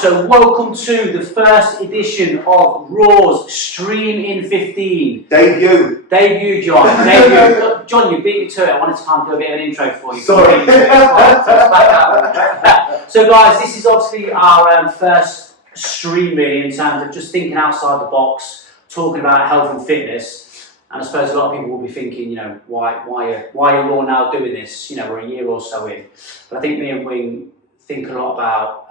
so welcome to the first edition of Raw's Stream in 15. Debut, John. Debut. John, you beat me to it. I wanted to kind of do a bit of an intro for you. Sorry. So guys, this is obviously our first stream really in terms of just thinking outside the box, talking about health and fitness. And I suppose a lot of people will be thinking, you know, why are Raw now doing this? You know, we're a year or so in. But I think me and Wing think a lot about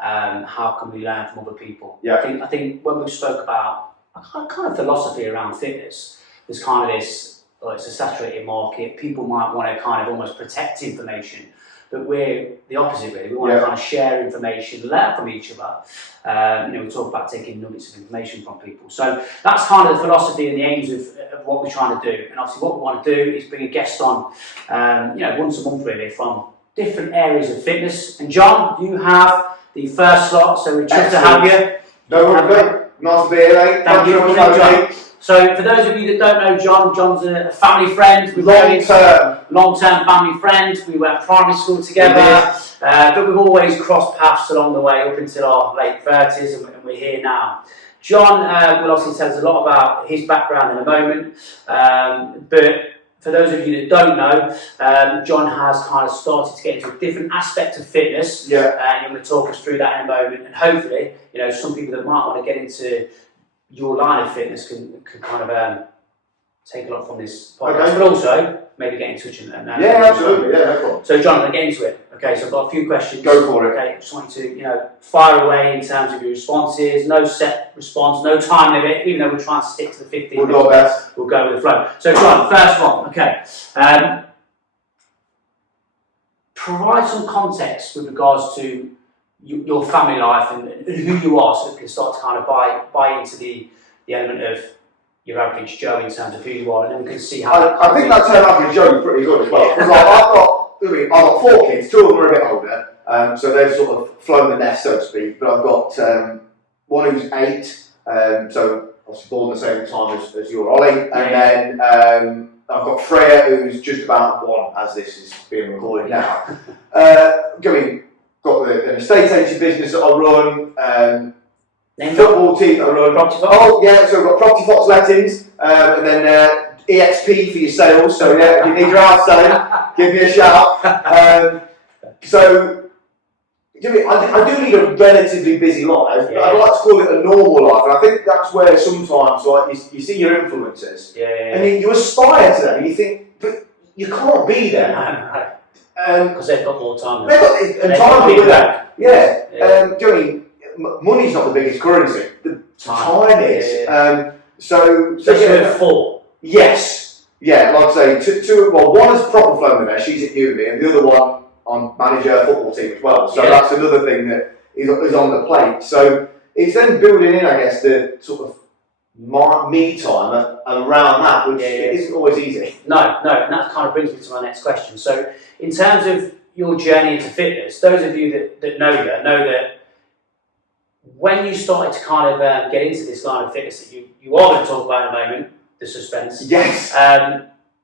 how can we learn from other people. Yeah. I think when we spoke about a kind of philosophy around fitness, there's kind of this, it's a saturated market. People might want to kind of almost protect information, but we're the opposite really. We want to kind of share information, learn from each other. You know, we talk about taking nuggets of information from people. So that's kind of the philosophy and the aims of what we're trying to do. And obviously what we want to do is bring a guest on, you know, once a month really from different areas of fitness. And John, you have the first slot, so we're just to have you. Nice to be here, mate. Thank you for coming, John. So for those of you that don't know John, John's a family friend. Long-term family friend. We went to primary school together, but we've always crossed paths along the way up until our late 30s, and we're here now. John will obviously tell us a lot about his background in a moment, but for those of you that don't know, John has kind of started to get into a different aspect of fitness, and he's going to talk us through that in a moment, and hopefully, you know, some people that might want to get into your line of fitness can kind of take a lot from this podcast, but also maybe get in touch and absolutely, no problem. So John, let's get into it. Okay, so I've got a few questions. Go for it. Okay, just want you to, you know, fire away in terms of your responses. No set response, no time limit. Even though we're trying to stick to the 15 minutes, we'll do our best. We'll go with the flow. So John, first one. Okay, provide some context with regards to your family life and who you are, so we can start to kind of buy into the element of your average Joe in terms of who you are, and then we can see how. I think that term average Joe is pretty good as well. Because I've got 4 kids, 2 of them are a bit older, so they've sort of flown the nest, so to speak. But I've got one who's 8, so obviously born the same time as your Ollie, and then I've got Freya, who's just about 1 as this is being recorded now. Got an estate agency business that I run, football team that I run. Property Fox? Oh yeah, so I've got Property Fox lettings, and then EXP for your sales, so yeah, if you need your house selling, give me a shout. So, I do lead a relatively busy life, but I'd like to call it a normal life, and I think that's where sometimes like you see your influencers, and you aspire to them, and you think, but you can't be there. Because they've got more time. They've got time to do that. Money's not the biggest currency. The time is. So you're 4. Yes. Yeah, like I say, one is proper flown there. She's at uni, and the other one I'm manager a football team as well. So that's another thing that is on the plate. So it's then building in, I guess, the sort of me time around that, which isn't always easy. No, and that kind of brings me to my next question. So, in terms of your journey into fitness, those of you that know that when you started to kind of get into this line of fitness that you are going to talk about in a moment, the suspense. Yes.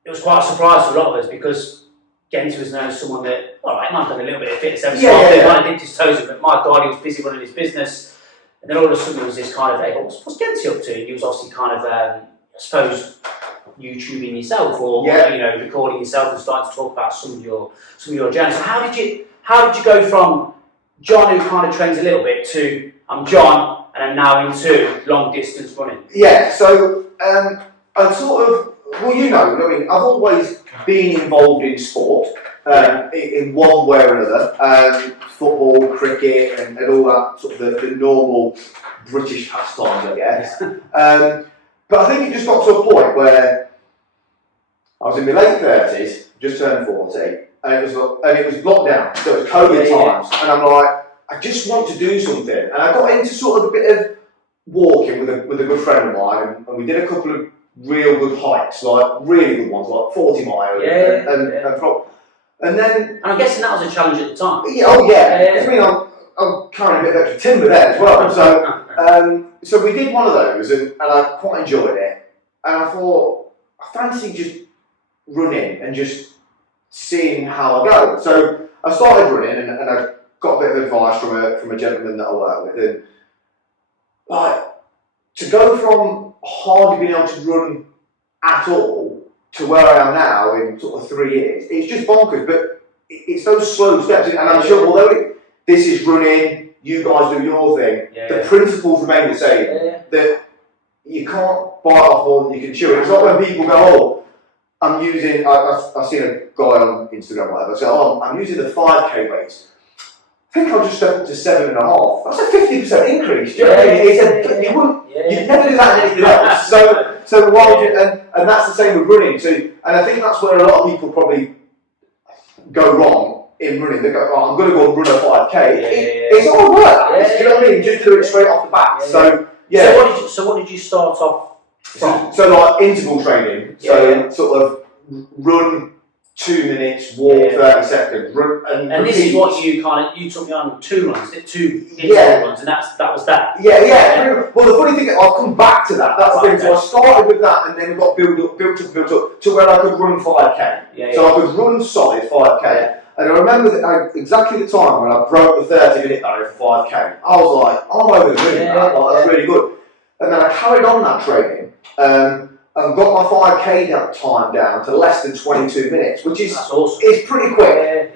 It was quite a surprise to a lot of us because Ghent was known as someone that, all right, might have done a little bit of fitness every so often, might have dipped his toes in, but my God, he was busy running his business. And then all of a sudden there was this kind of, hey, what's Ghent up to? And he was obviously kind of, I suppose, YouTubing yourself or you know, recording yourself and starting to talk about some of your journey. So how did you go from John, who kind of trains a little bit, to I'm John and I'm now into long distance running? Yeah, so I sort of, well, you know, I mean, I've always been involved in sport in one way or another. Football, cricket, and all that sort of the normal British pastimes, I guess. But I think it just got to a point where I was in my late 30s, just turned 40, and it was lockdown, so it was COVID times, and I'm like, I just want to do something, and I got into sort of a bit of walking with a good friend of mine, and we did a couple of real good hikes, like really good ones, like 40 miles, and then I'm guessing that was a challenge at the time. I mean, I'm carrying a bit of extra timber there as well. So we did one of those, and I quite enjoyed it. And I thought, I fancy just running and just seeing how I go. So I started running, and I got a bit of advice from a gentleman that I work with, and like to go from hardly being able to run at all to where I am now in sort of 3 years, it's just bonkers. But it's those slow steps, and I'm sure although this is running, you guys do your thing, the principles remain the same. That you can't bite off more than you can chew. It's not when people go, oh, I'm using, I've seen a guy on Instagram or whatever say, oh, I'm using the 5k weights. I think I'll just step up to 7.5. That's a 50% increase. Do you know what I mean? You'd never do that in anything else. So why and that's the same with running too. And I think that's where a lot of people probably go wrong in running. They go, oh, I'm going to go and run a 5k. It's all work. Do you know what I mean? Just do it straight off the bat. So yeah. So what did you start off from? So like interval training. So sort of run 2 minutes, walk 30 seconds, run and this is what you took me on 2 runs, 2 interval runs, and that was that. Yeah. Well, the funny thing, I'll come back to that. That's the thing. So I started with that, and then got built up to where I could run 5k. So I could run solid 5k. And I remember that exactly the time when I broke the 30-minute barrier for 5k. I was like, I'm over the moon. That's really good. And then I carried on that training. And got my 5k time down to less than 22 minutes, which is awesome. Is pretty quick.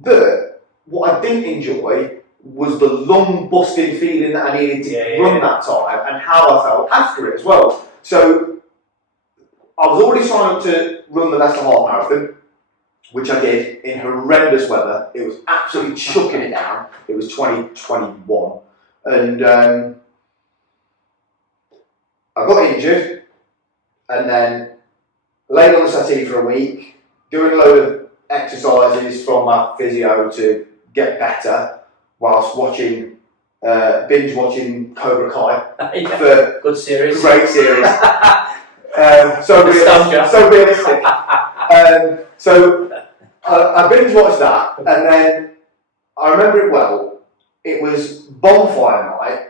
But what I didn't enjoy was the lung busting feeling that I needed to run that time, and how I felt after it as well. So I was already signed up to run the Leicester Half Marathon, which I did in horrendous weather. It was absolutely chucking it down. It was 2021, and I got injured, and then laid on the settee for a week, doing a load of exercises from my physio to get better, whilst binge watching Cobra Kai for good series, great series. So realistic. So I binge watched that, and then I remember it well. It was bonfire night.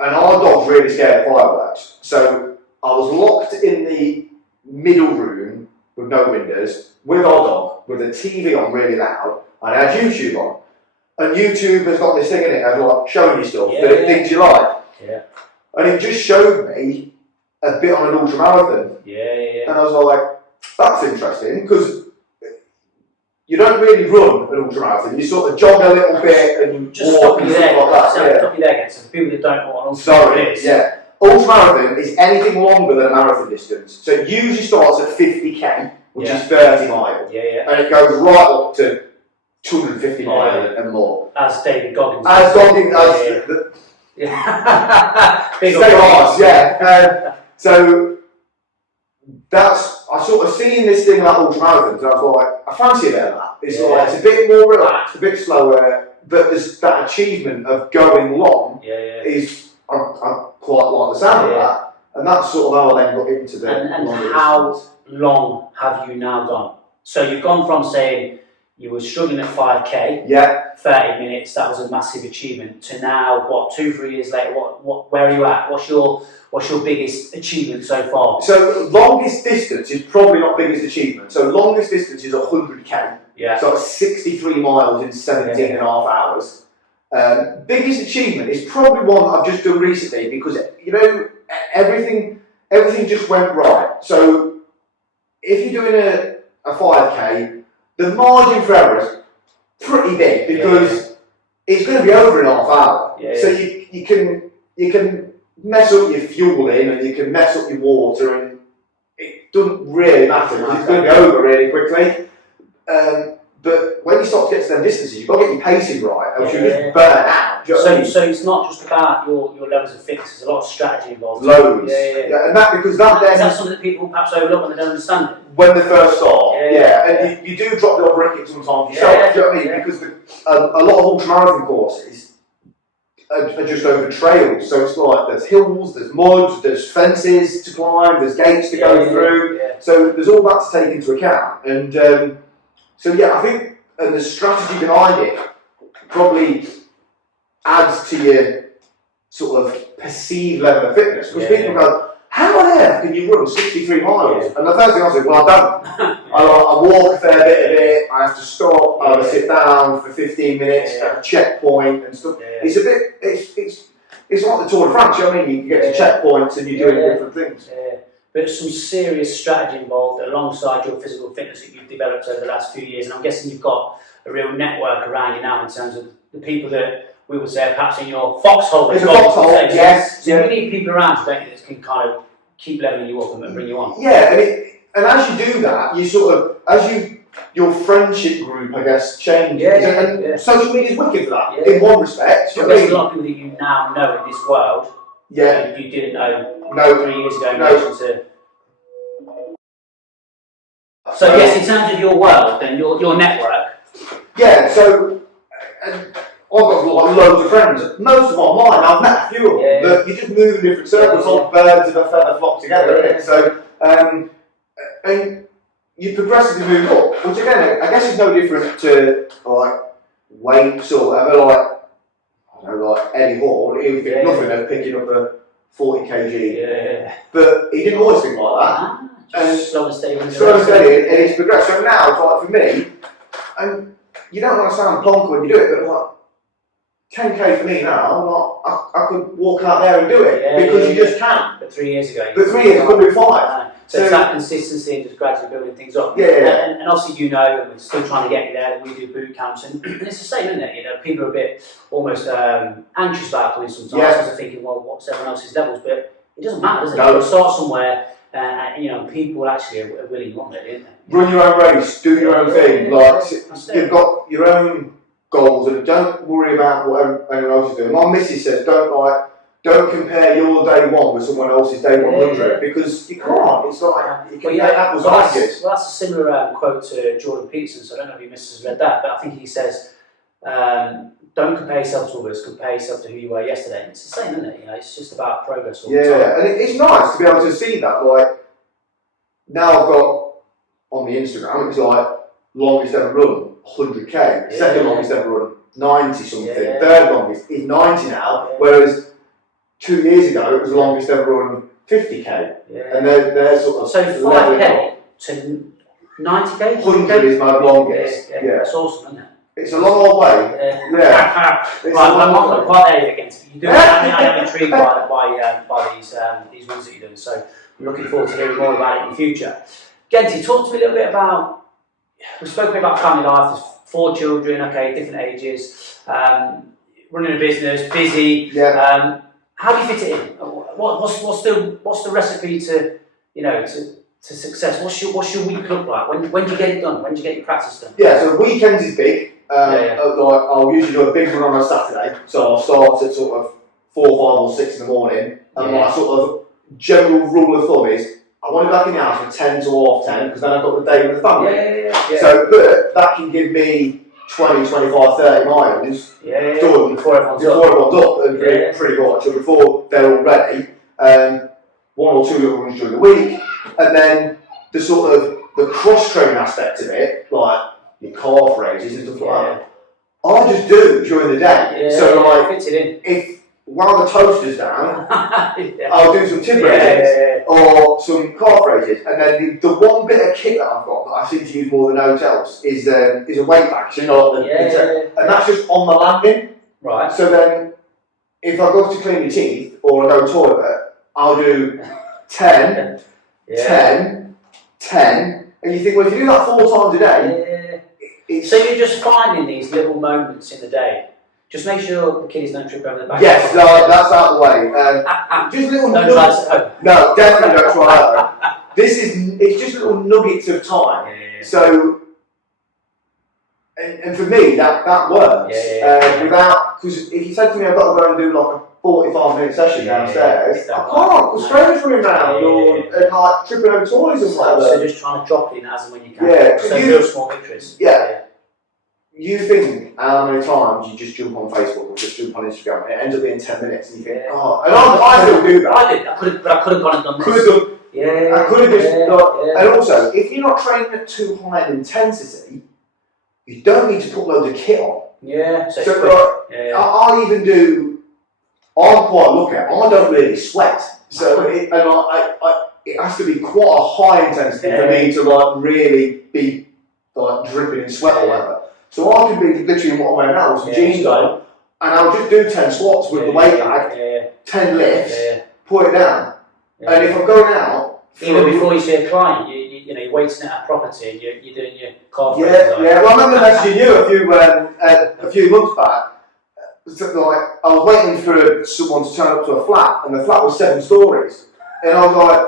And our dog's really scared of fireworks. So I was locked in the middle room with no windows, with our dog, with the TV on really loud, and I had YouTube on. And YouTube has got this thing in it of like showing you stuff that it thinks you like. Yeah. And it just showed me a bit on an ultra marathon. And I was like, that's interesting, because you don't really run an ultra marathon. You sort of jog a little bit and just walk and stuff like that. Stop you there again. So for people that don't know what an ultra marathon is. Ultra marathon is anything longer than a marathon distance. So it usually starts at 50k, which is 30 miles. And it goes right up to 250 miles and more. As David Goggins. As Goggins. Big arse, so that's, I sort of seen this thing about ultra marathons, and I was like, I fancy a bit of that. It's like, it's a bit more relaxed, a bit slower, but there's that achievement of going long is, I quite like the sound of that. And that's sort of how I then got into the And how long have you now gone? So you've gone from saying you were struggling at 5k, 30 minutes, that was a massive achievement, to now, what, 2-3 years later, where are you at? What's your biggest achievement so far? So longest distance is probably not biggest achievement. So longest distance is 100k. So it's 63 miles in 17 and a half hours. Biggest achievement is probably one that I've just done recently, because everything just went right. So if you're doing a 5k, the margin for error is pretty big, because it's going to be over in half hour. So you can mess up your fueling, and you can mess up your water, and it doesn't really matter, because it's going to be over really quickly. But when you start to get to them distances, you've got to get your pacing right, else you just burn out. Do you know what I mean? So it's not just about your levels of fitness, there's a lot of strategy involved. Loads. And because that then... Is that something that people perhaps overlook when they don't understand it? When they first start, and you do drop the odd ricket sometimes yourself, do you know what I mean? Because a lot of ultramarathon courses are just over trails, so it's like there's hills, there's mud, there's fences to climb, there's gates to go through, so there's all that to take into account. And so I think the strategy behind it probably adds to your sort of perceived level of fitness, because people go, how on earth can you run 63 miles? And the first thing I said, well, I don't. I walk a fair bit of it, I have to stop, I have to sit down for 15 minutes at a checkpoint and stuff. It's a bit, it's like the Tour de France, you know what I mean? You get to checkpoints and you're doing different things. But some serious strategy involved alongside your physical fitness that you've developed over the last few years, and I'm guessing you've got a real network around you now in terms of the people that we would say are perhaps in your foxhole. It's a foxhole, yes. So you need people around you, don't you, that can kind of keep leveling you up and bring you on. Yeah, and as you do that, you sort of, your friendship group, I guess, changes. And social media is wicked for that, in one respect. So there's a lot of people that you now know in this world that you didn't know 3 years ago in relation to. So yes, in terms of your world, then your network. Yeah, so I've got loads of friends. Most of them online. I've met a few of them, but you just move in different circles. All birds of a feather flock together, isn't it? So and you progressively move up, which again, I guess is no different to like weights or whatever. Like I don't know, like Eddie Hall, he would think nothing of picking up a 40 kg, but he didn't always think like that. And slow and steady, and it's progressed. So now, it's like for me, and you don't want to sound plonk when you do it, but like 10k for me now, I could walk out there and do it because you just can. But 3 years ago, but 3 years I couldn't do 5. So it's that consistency and just gradually building things up. And obviously you know, and we're still trying to get you there, that we do boot camps, and it's the same, isn't it? You know, people are a bit almost anxious about coming sometimes because they're thinking, well, what's everyone else's levels? But it doesn't matter, does it? No. You start somewhere. You know, people actually are willing to run it, isn't they? Run your own race, do your own thing. Like you've got your own goals, and don't worry about what anyone else is doing. My missus says, don't compare your day one with someone else's day 100 because you can't. It's like you can make apples and oranges. Well, that's a similar quote to Jordan Peterson. So I don't know if your missus has read that, but I think he says, don't compare yourself to others, compare yourself to who you were yesterday. And it's the same, isn't it? You know, it's just about progress all the time. And it's nice to be able to see that. Like, now I've got, on the Instagram, it's like, longest ever run, 100k. Second longest ever run, 90 something. Third longest is 90 now, whereas 2 years ago, it was the longest ever run, 50k. And they're sort of... So 5k to 90k? 100 is my longest. That's awesome, isn't it? It's a long old way. Right, I'm not quite there yet again. You do. I am intrigued by these ones that you're doing. So I'm looking forward to hearing more about it in the future. Genty, talk to me a little bit about. We spoke a bit about family life. There's 4 children. Okay, different ages. Running a business, busy. How do you fit it in? What's the recipe to success? What's your week look like? When do you get it done? When do you get your practice done? So weekends is big. Like I'll usually do a big run on a Saturday, so I'll start at sort of 4, 5 or 6 in the morning, and my sort of general rule of thumb is I want to be back in the house from 10 to 10 because then I've got the day with the family. So, but that can give me 20, 25, 30 miles done before everyone's up, and pretty much, or before they're all ready. 1 or 2 little runs during the week, and then the sort of the cross training aspect of it, like your calf raises and stuff like that, I just do during the day. So like, fits it in. if while the toaster's down, I'll do some tib raises or some calf raises, and then the one bit of kit that I've got that I seem to use more than hotels is a weight bag, so you know, and that's just on the landing. Right. So then, if I go to clean my teeth or I go to the toilet, I'll do 10, 10, 10, and you think, well, if you do that 4 times a day. So you're just finding these little moments in the day. Just make sure the kiddies don't trip over the back. Yes, that's out of the way. Just little nuggets. No, definitely don't try that. It's just little nuggets of time. So, and for me, that works. Because if you said to me, I've got to go and do like a 45-minute session downstairs, I can't, because strangers running around or like tripping over toys and whatever. So just trying to drop it in as and when you can. So real small victories. You think how many times you just jump on Facebook or just jump on Instagram and it ends up being 10 minutes and you think, oh, and I still do that. I did, I could have gone and done this. I could have just and also, if you're not training at too high an intensity, you don't need to put loads of kit on. So I'll even do I'm quite lucky. I don't really sweat, so it has to be quite a high intensity for me to like really be like dripping in sweat or whatever. So I can be literally in what I'm wearing now, with some jeans on, and I'll just do 10 squats with the weight bag, 10 lifts, put it down, and if I'm going out. Even before you see a client, you know, you're waiting at a property and you're doing your calf raises. Well, I remember messaging you a few months back. Like, I was waiting for someone to turn up to a flat, and the flat was 7 stories, and I was like,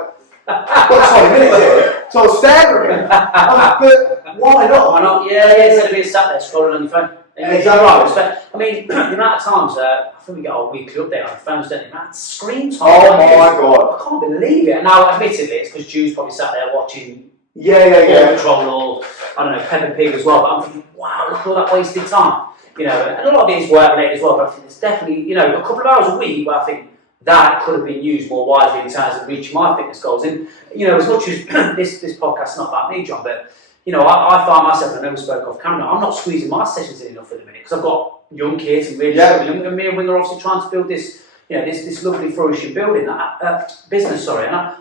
"I've got 20 minutes here," so I was staring at him. But why not? Why not? Yeah, instead of being sat there scrolling on your phone. Exactly right. I mean, the amount of times I think we get our weekly update on the phones, don't we? That screen time. Oh my god! I can't believe it. Now, admittedly, it's because Jude's probably sat there watching. Yeah. Patrol or I don't know, Peppa Pig as well. But I'm thinking, wow, look at all that wasted time. You know, and a lot of it is work related as well. But I think there's definitely, you know, a couple of hours a week where I think that could have been used more wisely in terms of reaching my fitness goals. And you know, as much as this podcast's not about me, John, but you know, I find myself, and I never spoke off camera, I'm not squeezing my sessions in enough at the minute because I've got young kids and really struggling. And me and Wing are obviously trying to build this, you know, this lovely flourishing building, business, sorry. And I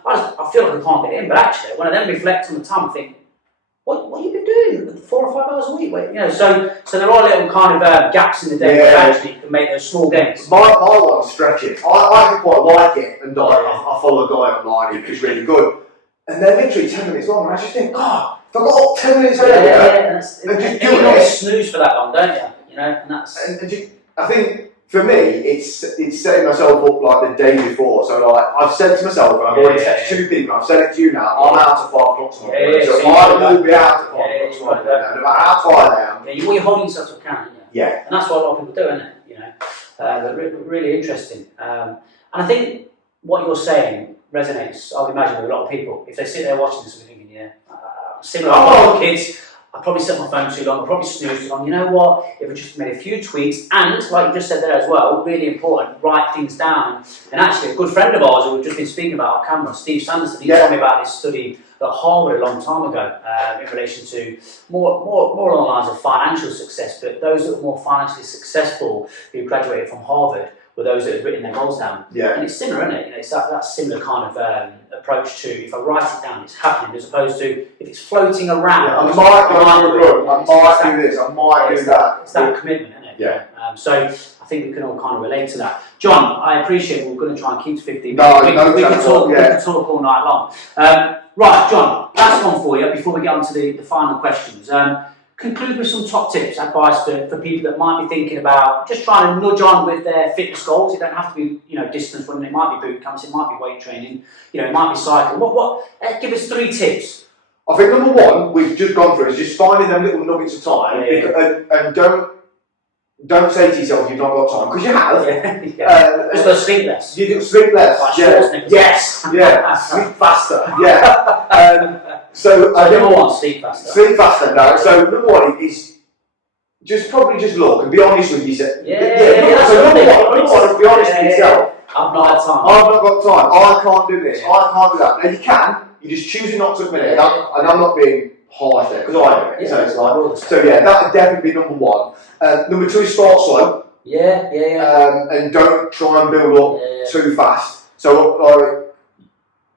feel like I can't get in, but actually, when I then reflect on the time, I think, what have you been doing 4 or 5 hours a week? You know, so there are little kind of gaps in the day where actually you can make those small gains. My one is stretching. I quite like it, and I follow a guy online who's really good, and they're literally 10 minutes long, and I just think, God, I've got 10 minutes earlier, and just do you don't snooze for that long, don't you? You know, and that's. I think for me, it's setting myself up like the day before. So like I've said to myself, and I've already said to 2 people, I've said it to you now. I'm out at 5 o'clock tomorrow, so I will be out at 5 o'clock tomorrow. No matter how tired I am. Yeah, you're holding yourself to account, aren't you? Yeah, and that's what a lot of people do, isn't it? You know, but really interesting. And I think what you're saying resonates. I would imagine with a lot of people. If they sit there watching this, and thinking, similar to kids. I probably set my phone too long, I probably snoozed too long. You know what? If we just made a few tweaks, and like you just said there as well, really important, write things down. And actually, a good friend of ours who we've just been speaking about on camera, Steve Sanderson, he told me about this study at Harvard a long time ago in relation to more along the lines of financial success, but those that were more financially successful who graduated from Harvard were those that had written their goals down. Yeah. And it's similar, isn't it? You know, it's that similar kind of approach to if I write it down, it's happening, as opposed to if it's floating around. Yeah, I might go for a run, I might do this, I might do that. It's that commitment, isn't it? Yeah. So I think we can all kind of relate to that. John, I appreciate we're going to try and keep to 15 minutes. We can talk all night long. Right, John, last one for you before we get on to the final questions. Conclude with some top tips, advice for people that might be thinking about just trying to nudge on with their fitness goals. It don't have to be, you know, distance running. It might be boot camps. It might be weight training. You know, it might be cycling. Give us 3 tips. I think number 1 we've just gone through is just finding them little nuggets of time, and don't say to yourself you've not got time, because you have. Just go sleep less. You do sleep less. Yes. Sleep faster. Yeah. So number 1, sleep faster. Sleep faster. No. So number 1 is just look and be honest with yourself. So number one, be honest with yourself. I've not had time. I've not got time. I can't do this. I can't do that. Now you can. You're just choosing not to admit it. And I'm not being harsh there, because I do it. So it's like, that would definitely be number 1. Number 2 is start slow. And don't try and build up too fast. So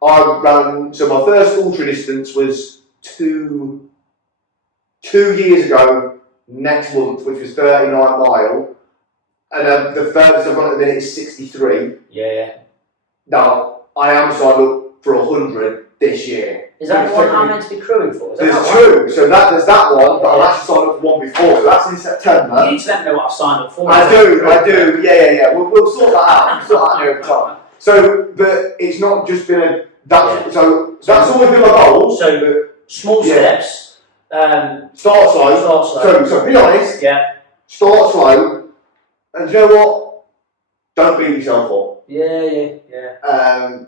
I ran. So my first ultra distance was 2 years ago. Next month, which was 39 mile, and the furthest I've gone at the minute is 63. Now I am signed up for 100 this year. Is that the one I'm meant to be crewing for? There's 2, so there's that one, but I've actually signed up for one before, so that's in September. You need to let me know what I've signed up for. I do, yeah. We'll sort that out. Over time. So, but it's not just been so that's always been my goal. So small steps. Start slow. So be honest. Start slow, and you know what? Don't beat yourself up.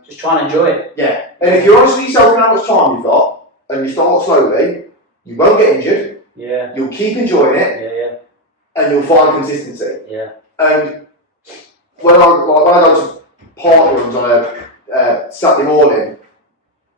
Just try and enjoy it. Yeah. And if you're honest with yourself and how much time you've got, and you start slowly, you won't get injured. You'll keep enjoying it. And you'll find consistency. And when I go to park runs on a Saturday morning,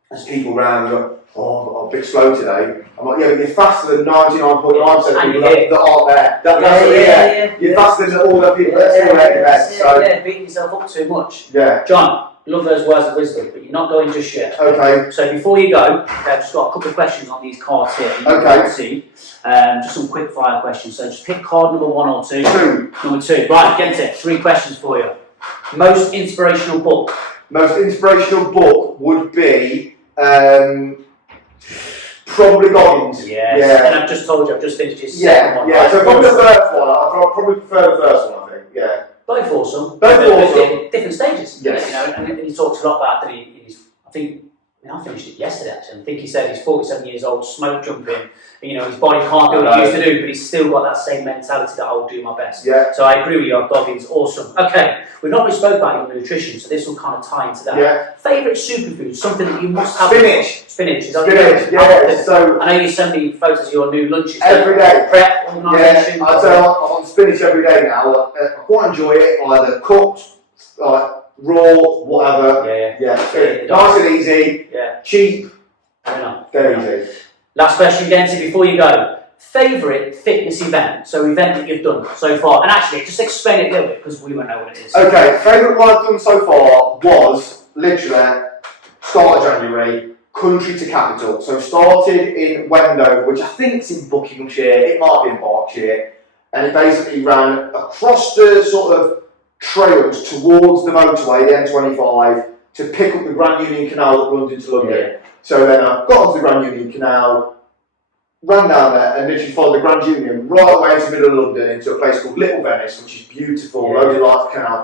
there's people around. oh, I'm a bit slow today. I'm like, yeah, but you're faster than 99.9% of people And that aren't there. You're faster than all the people that still there in bed. So yeah, beating yourself up too much. yeah. John, love those words of wisdom, but you're not going just yet. Okay. So before you go, I've just got a couple of questions on these cards here. Okay. See, just some quick fire questions. So just pick card number 1 or 2. Number 2. Right, get it. 3 questions for you. Most inspirational book. Most inspirational book would be probably Goggins. Yes. Yeah. And I've just told you, I've just finished his second one. Yeah. Right? So probably the first one. I'd probably prefer the first one. I think. Yeah. Both awesome. Both awesome. Different stages. Yes. You know, and he talks a lot about that. I finished it yesterday actually. I think he said he's 47 years old, smoke jumping. You know, his body can't do what it used to do, but he's still got that same mentality that I will do my best. Yeah. So I agree with you, Goggins, awesome. Okay, we've not really spoke about your nutrition, so this will kind of tie into that. Yeah. Favourite superfood, something that you must have. Spinach. Spinach. Is that Spinach. Yeah. So I know you send me photos of your new lunches. every day. Prep, organisation. Yeah. I'd say I'm on spinach every day now. I quite enjoy it, either cooked, like raw, whatever. Yeah. Nice and easy. Yeah. Cheap. Fair enough. Very easy. Last question, Genty, before you go. Favourite fitness event? So event that you've done so far. And actually, just explain it a little bit, because we won't know what it is. Okay, favourite one I've done so far was literally start of January, country to capital. So started in Wendover, which I think is in Buckinghamshire, it might be in Berkshire, and it basically ran across the sort of trails towards the motorway, the M25, to pick up the Grand Union Canal that runs into London. Yeah. So then I got onto the Grand Union Canal, ran down there and literally followed the Grand Union right away into the middle of London into a place called Little Venice, which is beautiful, loads of nice canal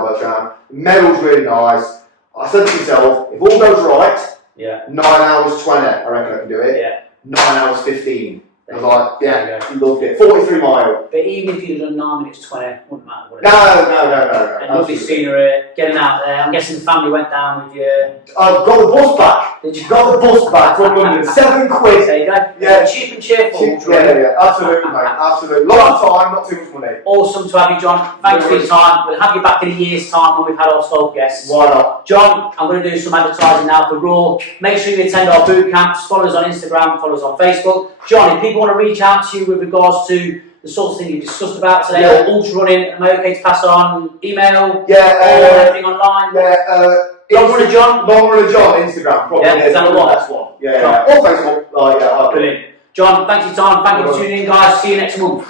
boats around. The meadow's really nice. I said to myself, if all goes right, 9 hours 20, I reckon I can do it. Yeah. 9 hours 15. I was like, loved it. 43 mile. But even if you'd done 9 minutes 20, wouldn't matter, would it? No. And lovely scenery, getting out there. I'm guessing the family went down with you. I've got the bus back. Did you? Got the bus back from London. £7. There you go. Yeah. Cheap and cheerful. Yeah, absolutely, mate. Absolutely. Lot of time, not too much money. Awesome to have you, John. Thanks for your time. We'll have you back in a year's time when we've had our 12 guests. Why not? John, I'm going to do some advertising now for Raw. Make sure you attend our boot camps. Follow us on Instagram, follow us on Facebook. John, if people want to reach out to you with regards to the sorts of things you discussed about today, or ultra running, am I okay to pass on email? Or anything online? Long Runner John? Long Runner John, Instagram, probably. Yeah, is that the one? That's one. Yeah. Or Facebook. Brilliant. John, thanks for your time. Thank you for tuning in, guys. See you next month.